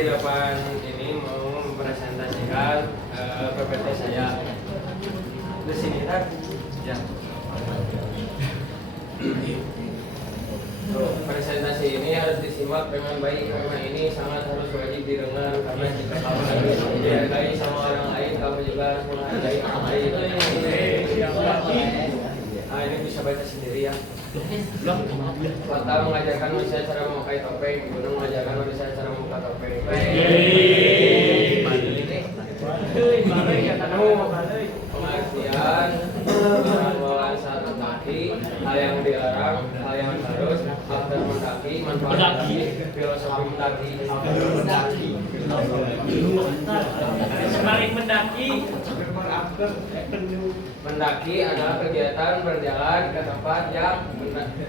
di depan ini mau mempresentasikan PPT saya. Di sini kan? Ya. Presentasi ini harus disimak dengan baik karena ini sangat harus wajib didengar karena jika kamu harus dihargai sama orang lain, kamu juga harus menghargai orang lain. Ah, ini bisa baca sendiri ya. Kota mengajarkan manusia cara memakai topeng, gunung mengajarkan manusia cara membuka topeng. Pengertian pengelolaan saat mendaki, hal yang dilarang, hal yang harus, after mendaki, manfaat mendaki, filosofi mendaki, after mendaki, Sebalik mendaki. Mendaki adalah kegiatan berjalan ke tempat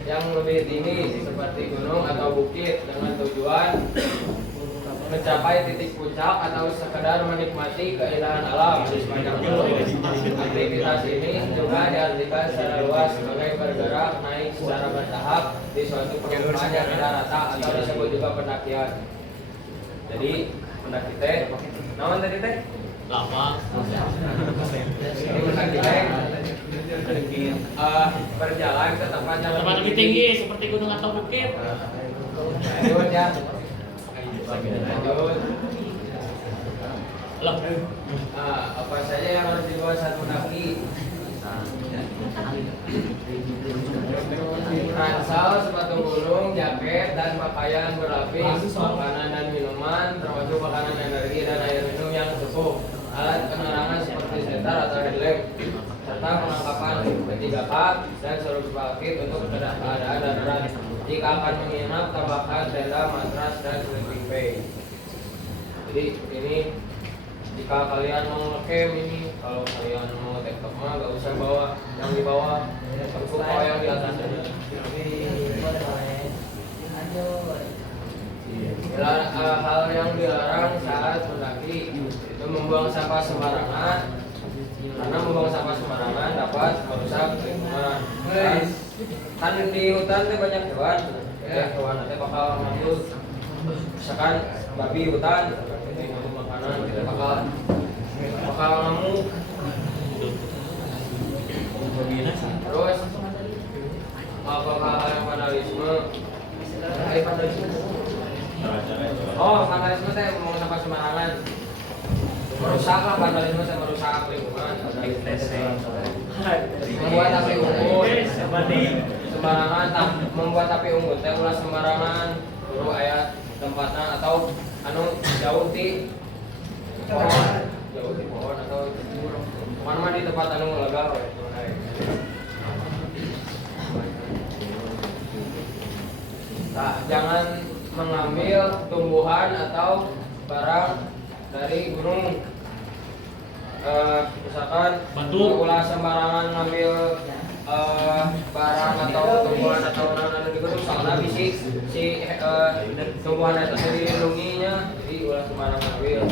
yang lebih tinggi seperti gunung atau bukit dengan tujuan mencapai titik puncak atau sekedar menikmati keindahan alam di sepanjang jalur. Aktivitas ini juga diartikan secara luas sebagai bergerak naik secara bertahap di suatu permukaan yang tidak rata atau disebut juga pendakian. Jadi pendaki teh, naon tadi teh? Lama. Ini mendaki teh berjalan ke tempat yang lebih tinggi seperti gunung atau bukit. Lanjut ya. Lanjut. Loh. Apa saja yang harus dibawa saat mendaki? Ransel, sepatu gunung, jaket, dan pakaian berlapis, makanan dan minuman, termasuk makanan energi dan air minum yang cukup, alat penerangan seperti setar atau headlamp, serta perlengkapan P3K dan seluruh pakit untuk keadaan darurat. Jika akan menginap, tambahkan tenda, matras, dan sleeping bag. Jadi ini jika kalian mau ngecamp ini, kalau kalian mau tektok mah gak usah bawa yang di bawah, cukup bawa yang di atas aja. Hal yang dilarang saat mendaki itu membuang sampah sembarangan, karena membuang sampah sembarangan dapat merusak lingkungan. Kan di hutan tuh banyak hewan, hewan nanti bakal ngambil, misalkan babi hutan, ngambil makanan, kita bakal ngamuk. Terus apakah yang vandalisme? Oh, vandalisme teh mau sampah sembarangan. Merusak lah, vandalisme teh merusak lingkungan. Membuat api unggun sembarangan, membuat api unggun teh ulah sembarangan. Dulu aya tempatna atau anu jauh ti pohon atau mana di tempat anu legal we. Nah, jangan mengambil tumbuhan atau barang dari gunung. Misalkan ulah sembarangan ngambil barang atau tumbuhan atau orang di gunung, soalnya si tumbuhan itu dilindunginya, jadi ulah sembarangan ngambil.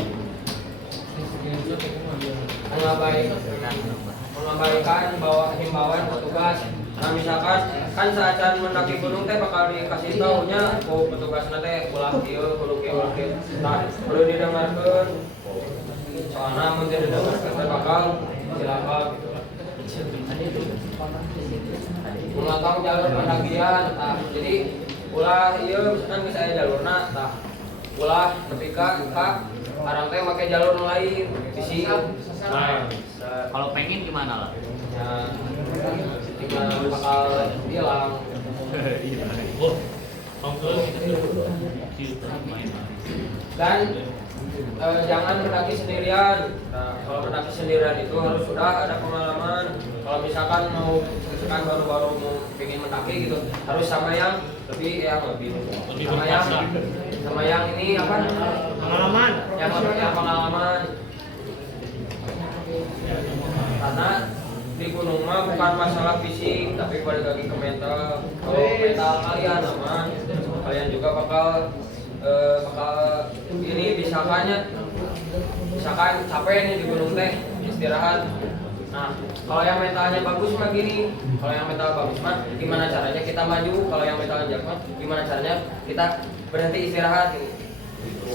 Mengabaikan bahwa himbauan petugas. Nah, misalkan kan saat mendaki gunung teh bakal dikasih taunya petugas nanti ulah kieu kudu kieu. Nah, perlu didengarkeun. Soalnya mun tidak didengarkeun teh bakal cilaka gitu. Mengatau jalur pendakian, jadi ulah ieu misalkan geus aya jalurna, tah ulah nepi ka arang teh make jalur lain bisi. Kalau pengen gimana lah? Ya, tinggal bakal hilang. Dan jangan mendaki sendirian. Nah, kalau mendaki sendirian itu harus sudah ada pengalaman. Kalau misalkan baru-baru mau pengen mendaki gitu, harus sama yang lebih sama yang ini apa? Pengalaman. Yang pengalaman. Karena di gunung mah bukan masalah fisik, tapi balik lagi ke mental. Kalau mental kalian aman, kalian juga bakal ini misalkan capek nih di gunung teh, istirahat. Nah, kalau yang mentalnya bagus mah gini, kalau yang mental bagus mah gimana caranya kita maju, kalau yang mentalnya jelek mah gimana caranya kita berhenti istirahat gitu.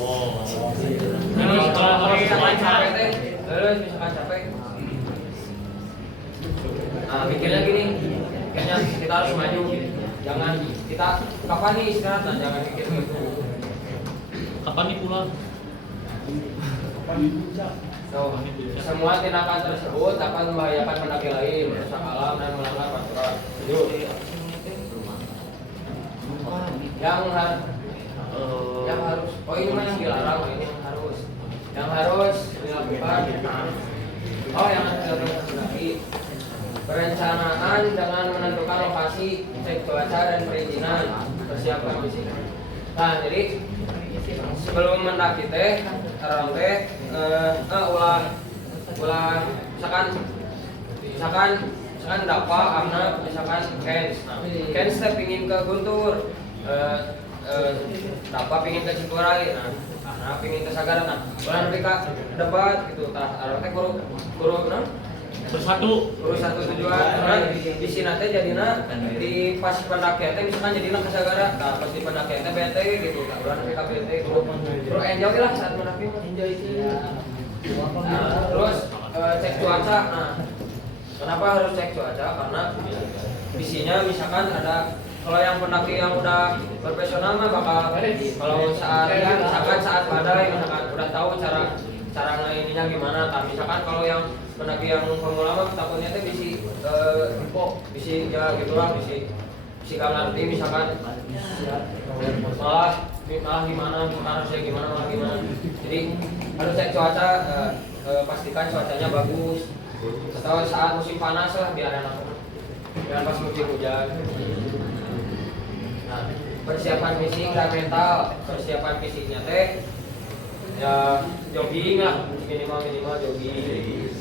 Oh. Jadi kalau misalkan capek teh, misalkan capek. Nah, mikirnya gini, kayaknya kita harus maju. Jangan kita kapan nih istirahat, nah, jangan mikir gitu. Kapan nih pulang? So, semua tindakan tersebut akan membahayakan pendaki lain, merusak alam dan melanggar peraturan. Setuju? Yang harus, oh ini mah yang dilarang, ini yang harus dilakukan. Oh yang harus dilakukan pendaki. Perencanaan dengan menentukan lokasi, cek cuaca dan perizinan, persiapan misi. Nah jadi sebelum mendaki teh, orang teh ulah misalkan Dapa, Amna, misalkan Kens. Nah, Kens teh pingin ke Guntur, Dapa pingin ke Cikuray, nah Amna pingin ke Sagara. Nah, ulah mereka debat gitu. Tah orang teh guru Bersatu. satu tujuan. Nah, di sini teh jadina di pas pendakian teh misalkan jadina ke Sagara. Nah, pas di pendakian teh bete gitu. Nah, ulah mereka bete guru enjoy lah saat mendaki. Enjoy itu. Nah, terus cek cuaca. Nah, kenapa harus cek cuaca? Karena visinya misalkan ada kalau yang pendaki yang udah profesional mah bakal kalau saat badai misalkan udah tahu cara ininya gimana. Tapi misalkan kalau yang pendaki yang pemula mah takutnya teh bisi ya gitulah bisi ngerti misalkan malah gimana harusnya gimana malah gimana. Jadi harus cek cuaca, pastikan cuacanya bagus. Atau saat musim panas lah biar enak. Jangan pas musim hujan. Nah, persiapan fisik dan mental. Persiapan fisiknya teh ya jogging lah, minimal jogging.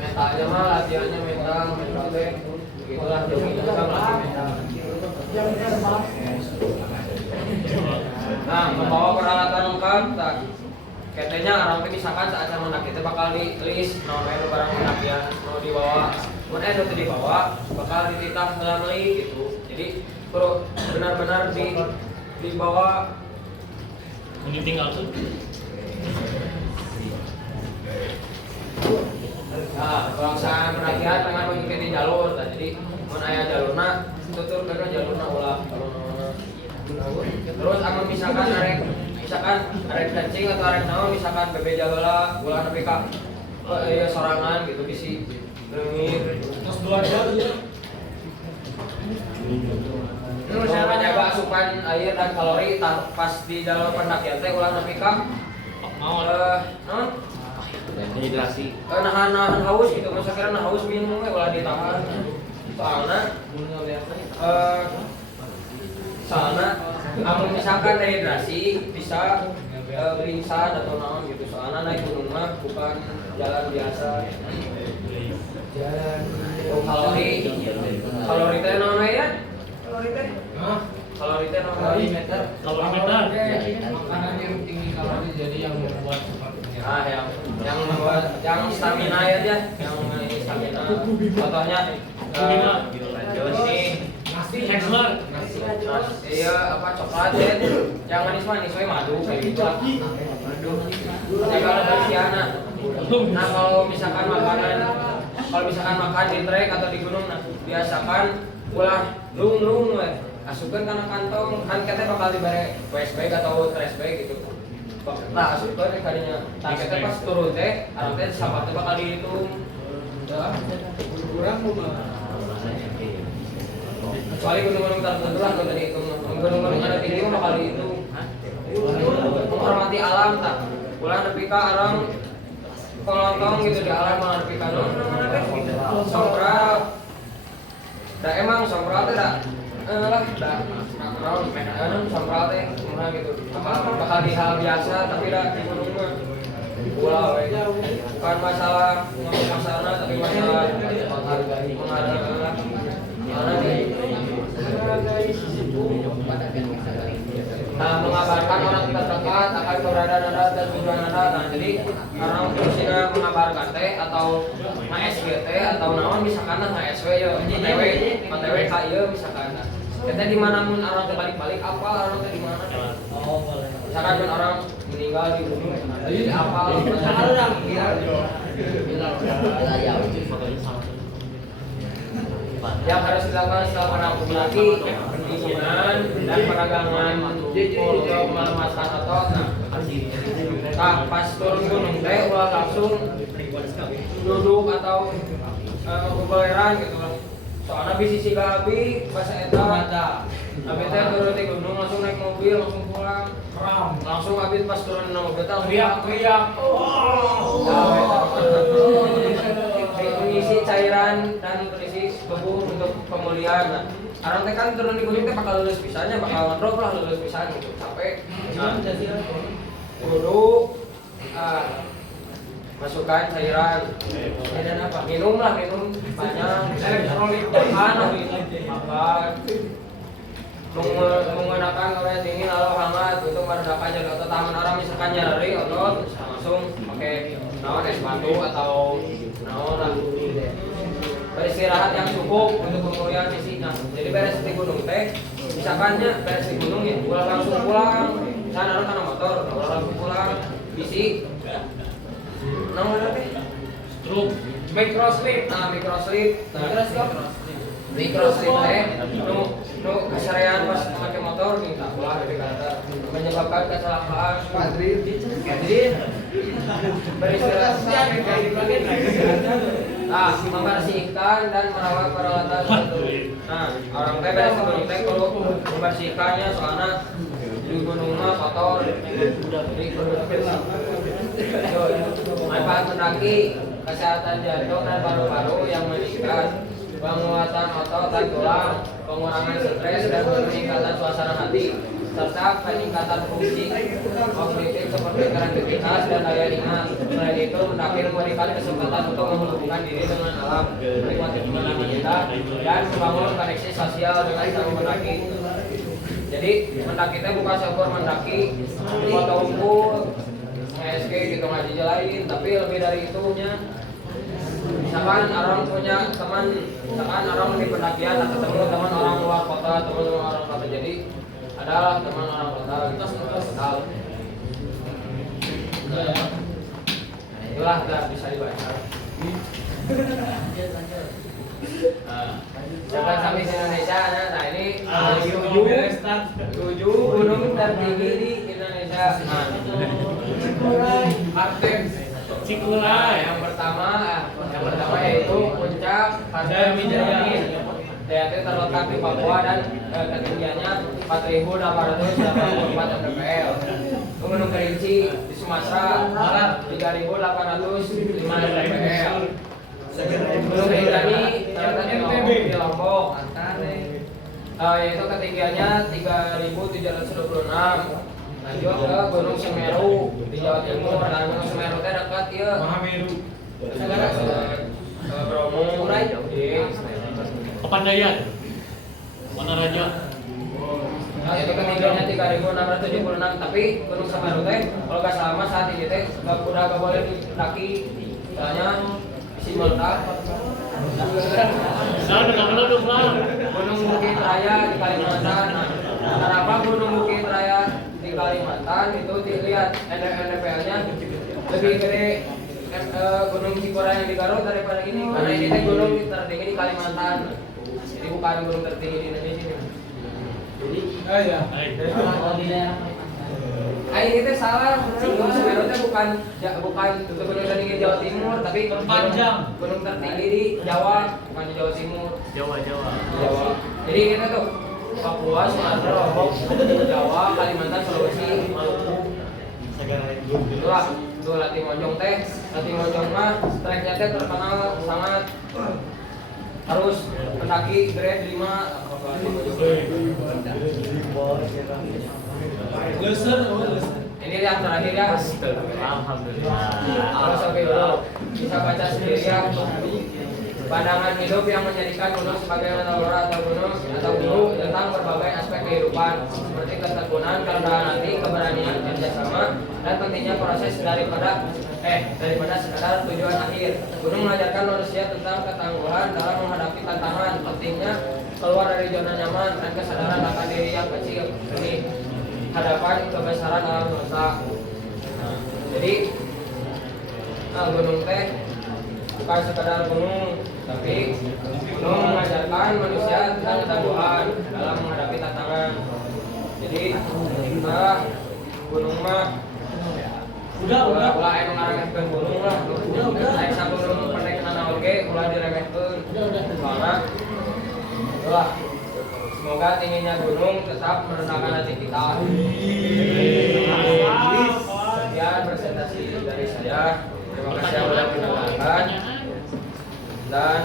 Mentalnya mah latihannya mental teh begitulah jogging juga melatih mental. Nah, membawa peralatan lengkap. Katanya orang teh misalkan saat yang mendaki teh bakal di list nomor barang pendakian mau dibawa, mun itu dibawa bakal dititah melalui gitu. Jadi perlu benar-benar dibawa. Ini tinggal tuh. Nah, kalau saya pendakian pengen mengikuti jalur, jadi mun aya jalurna tutur kana jalurna ulah. Terus amun misalkan arek kencing atau arek naon misalkan bebeja heula ulah nepi ka sorangan gitu bisi leungit terus belajar ya. Terus saya menjaga asupan air dan kalori pas di jalur pendakian teh ulah nepi ka naon dehidrasi. Nahan haus gitu, misalkan haus minum ulah ditahan. Soalnya amun misalkan dehidrasi bisa pingsan atau naon gitu. Soalnya naik gunung mah bukan jalan biasa. Kalori teh naon ya? Kalori teh naon? Kalorimeter. Makanan yang tinggi kalori jadi yang membuat yang membuat yang stamina aja, yang stamina. Contohnya ini Hexler. Iya apa coklat ya? Yang manis we madu kayak gitu. Jaga kebersihan. Nah kalau misalkan makan di trek atau di gunung, nah biasakan ulah lung we. Asupkeun kana kantong, kan kita bakal dibere waste bag atau trash bag gitu. Nah asupkeun kadinya. Nah kita pas turun teh, arang teh sapat teh bakal dihitung. Kurang kecuali gunung-gunung tertentu lah kalau tadi itu gunung-gunung ada tinggi mah bakal dihitung. Menghormati alam tak ulah nepi ka arang kolotong gitu di alam mah nepi ka sombral. Da emang sombral teh da lah da naon sombral teh mah gitu bakal di hal biasa tapi da di gunung mah ulah we bukan masalah ngomong masalah tapi masalah menghargai Nah, mengabarkan orang terdekat akan keberadaan Anda dan tujuan Anda. Nah, jadi karena fungsinya mengabarkan teh atau HSGT atau naon misalkan HSW ya, OTW ka ieu misalkan. Kita di mana mun orang teh balik-balik apa orang teh di mana? Oh, kan orang meninggal di gunung, jadi apa? Yang harus dilakukan setelah menanggulangi pendinginan dan peragangan untuk melemaskan otot. Nah, pas turun gunung teh ulah langsung duduk atau beberan gitu lah. Soalnya bisi siga abi pas eta abi teh turun di gunung langsung naik mobil langsung pulang. Langsung abi pas turun di mobil teh teriak. Mengisi cairan dan berisi tubuh untuk pemulihan. Nah, orang teh kan turun di gunung teh bakal lulus pisahnya, bakal ngedrop lah lulus pisan gitu. Capek. Duduk, masukkan cairan. Dan apa? Minum banyak. Elektrolit makan, makan. Menggunakan air dingin lalu hangat untuk meredakan nyeri otot. Taman orang misalkan nyeri otot, langsung pakai naon es batu atau naon lah. Beristirahat yang cukup untuk pemulihan fisik. Nah, jadi beres di gunung teh, misalkannya beres di gunung ya, pulang langsung pulang. Misalnya orang karena motor, pulang langsung pulang. Fisik, naon teh? Stroke. Microslip. Nah, microslip teh, nu keserean pas pakai motor nih, tak pulang dari kata menyebabkan kecelakaan. Beristirahat membersihkan dan merawat peralatan. Nah, orang teh beres di gunung teh kalau membersihkannya soalnya di gunung mah kotor. Manfaat mendaki, kesehatan jantung dan paru-paru yang meningkat, penguatan otot dan tulang, pengurangan stres dan peningkatan suasana hati, serta peningkatan fungsi kognitif seperti kreativitas dan daya ingat. Selain itu, mendaki memberikan kesempatan untuk menghubungkan diri dengan alam, menikmati pemandangan indah, dan membangun koneksi sosial dengan sang mendaki. Jadi, mendaki itu bukan sebuah mendaki foto unggul, SK gitu ngaji lain, tapi lebih dari itunya. Misalkan orang punya teman, misalkan orang di pendakian atau ketemu teman orang luar kota, teman orang kota, jadi adalah teman orang kota kita kenal. Itulah nggak bisa dibaca. Jangan sampai di Indonesia, nah ini 7 gunung tertinggi di Indonesia. Cikulai yang pertama yaitu puncak Pantai Mijayain. Yaitu terletak di Papua dan ketinggiannya 4.884 mdpl. Gunung Kerinci di Sumatera Barat 3.805 mdpl. Gunung Rinjani terletak di Lombok, yaitu ketinggiannya 3.726. Lanjut ke Gunung Semeru di Jawa Timur. Dan Gunung Semeru teh dekat ieu Mahameru. Bromo. Kepandayan. Mana Raja? Nah, itu ketinggiannya 3.676. Tapi Gunung Semeru teh kalau nggak salah saat ini teh udah nggak boleh didaki, soalnya isi meledak. Gunung Bukit Raya di Kalimantan. Nah, kenapa Gunung Bukit Raya di Kalimantan itu dilihat NDP-nya lebih gede Gunung Cikurang yang di Garut daripada ini, karena ini teh gunung tertinggi di Kalimantan. Jadi bukan gunung tertinggi di Indonesia. Ini teh salah, Gunung Semeru teh bukan gunung tertinggi di Jawa Timur, tapi gunung tertinggi di Jawa, bukan di Jawa Timur. Jawa. Jadi kita tuh Papua, Sumatera, Lombok, Jawa, Kalimantan, Sulawesi, Maluku. Itulah tuh Latimojong teh. Latimojong mah treknya teh terkenal sangat harus mendaki grade 5. Ini yang terakhir ya. Alhamdulillah. Terus oke dulu bisa baca sendiri ya. Pandangan hidup yang menjadikan gunung sebagai metafora atau gunung tentang berbagai aspek kehidupan seperti ketekunan, kerendahan hati, keberanian, kerjasama, dan pentingnya proses daripada sekadar tujuan akhir. Gunung mengajarkan manusia tentang ketangguhan dalam menghadapi tantangan, pentingnya keluar dari zona nyaman dan kesadaran akan diri yang kecil. Ini hadapan kebesaran alam semesta. Jadi gunung teh bukan sekadar gunung, tapi gunung mengajarkan manusia tentang ketangguhan dalam menghadapi tantangan. Jadi gunung mah ulah emang ngaremehkeun gunung lah. Saya sabelum pernah kenal oge ulah diremehkeun. Soalnya wah, semoga tingginya gunung tetap merendahkan hati kita. Sekian presentasi dari saya. Terima kasih yang sudah mendengarkan dan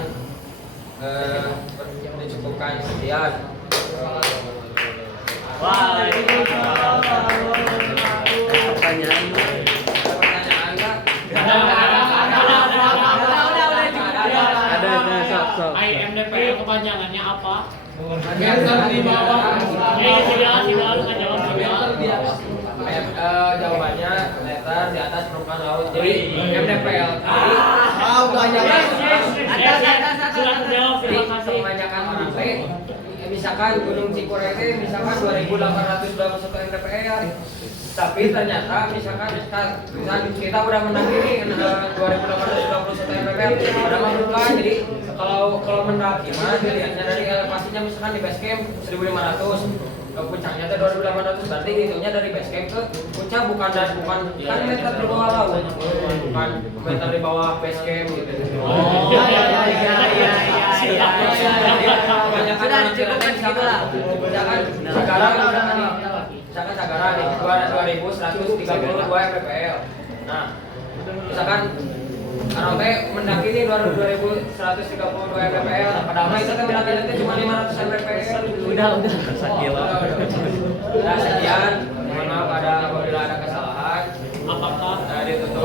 dicukupkan sekian. Pertanyaan nggak? Ada. IMDPL kepanjangannya apa? Di bawah. Tidak lu kan jawab. Jawabannya letter di atas permukaan laut. Jadi MDPL. Kebanyakan. Sudah terjawab, terima kasih. Kebanyakan orang teh misalkan Gunung Cikurek misalkan 2.821 MDPL. Tapi ternyata misalkan kita udah mendaki 2.821 MDPL. Ada bukan. Jadi kalau mendaki mah dilihatnya dari elevasinya misalkan di base camp 1.500. Ke puncaknya teh 2.800 berarti hitungnya dari base camp ke puncak bukan kan meter di bawah laut, bukan meter di bawah base camp gitu. Oh, iya. Kebanyakan orang Cirebon misalkan Sagara nih 2.132 mppl. Nah, misalkan orang teh mendaki ini 2.132 mppl, padahal itu kan mendaki cuma 500 mppl. Udah. Sekian. Mohon maaf apabila ada kesalahan. Apakah Ditutup